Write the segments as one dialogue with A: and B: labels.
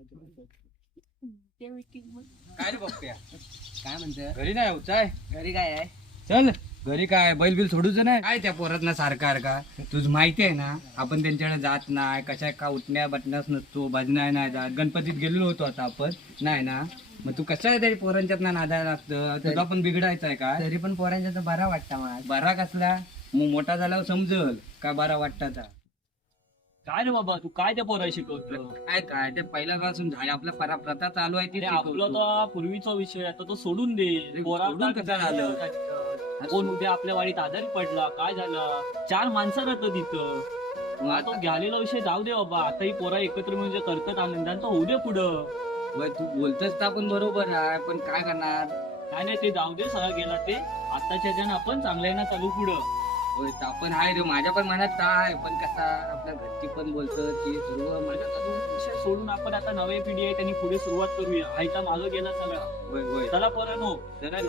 A: काय रे बघत्या
B: काय म्हणते
A: घरी नाही होताय
B: घरी काय आहे
A: चल घरी काय बैल बिल सोडूच नाही काय त्या पोरात सारखा तुझ माहिती आहे ना आपण त्यांच्याकडे जात नाही कशा का उठण्या बटण्यास नसतो भजनाय नाही जात गणपतीत गेलेलो होतो आता आपण नाही ना मग तू कशा आहे पोरांच्यात ना नादायला लागतं तुझा पण बिघडायचा आहे का
B: तरी पण पोरांच्या तर बरा वाटता मला
A: बरा कसला मग मोठा झाल्यावर समजल का बरा वाटताचा
C: काय रे बाबा तू काय त्या पोरा शिकवतो
A: काय काय ते पहिल्यापासून झाले आपल्या प्रथा चालू आहे ती
C: आपला तर पूर्वीचा विषय आता तो सोडून दे
A: सोडून कसं झालं?
C: कोण उद्या आपल्या वाडीत आजारी पडला काय झालं 4 माणसं राहतं तिथं मग तो घ्यालेला विषय जाऊ दे बाबा आता ही पोरा एकत्र म्हणजे करतात आनंदाने तो होऊ दे पुढं
A: होय, तू बोलतोस तर आपण बरोबर आहे पण काय करणार
C: काय नाही ते जाऊ दे सगळं गेला ते आताच्या जण आपण चांगल्यानं चालू पुढं
A: होय तर आपण आहे रे माझ्या पण मनात तर आहे पण कसा आपल्या घरची पण बोलतं ती सर्व मनात
C: विषय सोडून आपण आता नवी पिढी आहे त्यांनी पुढे सुरुवात करूया आईचा मागं गेला सगळा
A: होय होय
C: चला पोरांनो
A: जरा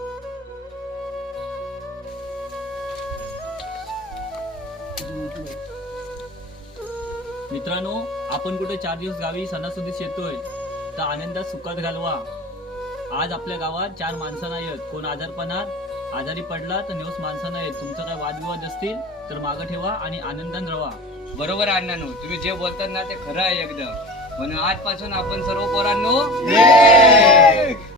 C: मित्रांनो आपण कुठे 4 दिवस गावी सणासुदीस येतोय तर आनंदात सुखात घालवा आज आपल्या गावात 4 माणसं नाही आहेत कोण आजारपणात आजारी पडला तर नेऊस माणसं नाहीत तुमचा काय वादविवाद असतील तर मागं ठेवा आणि आनंदाने राहा
A: बरोबर आहे अण्णांनो तुम्ही जे बोलतात ना ते खरं आहे एकदम म्हणून आजपासून आपण सर्व पोरांनो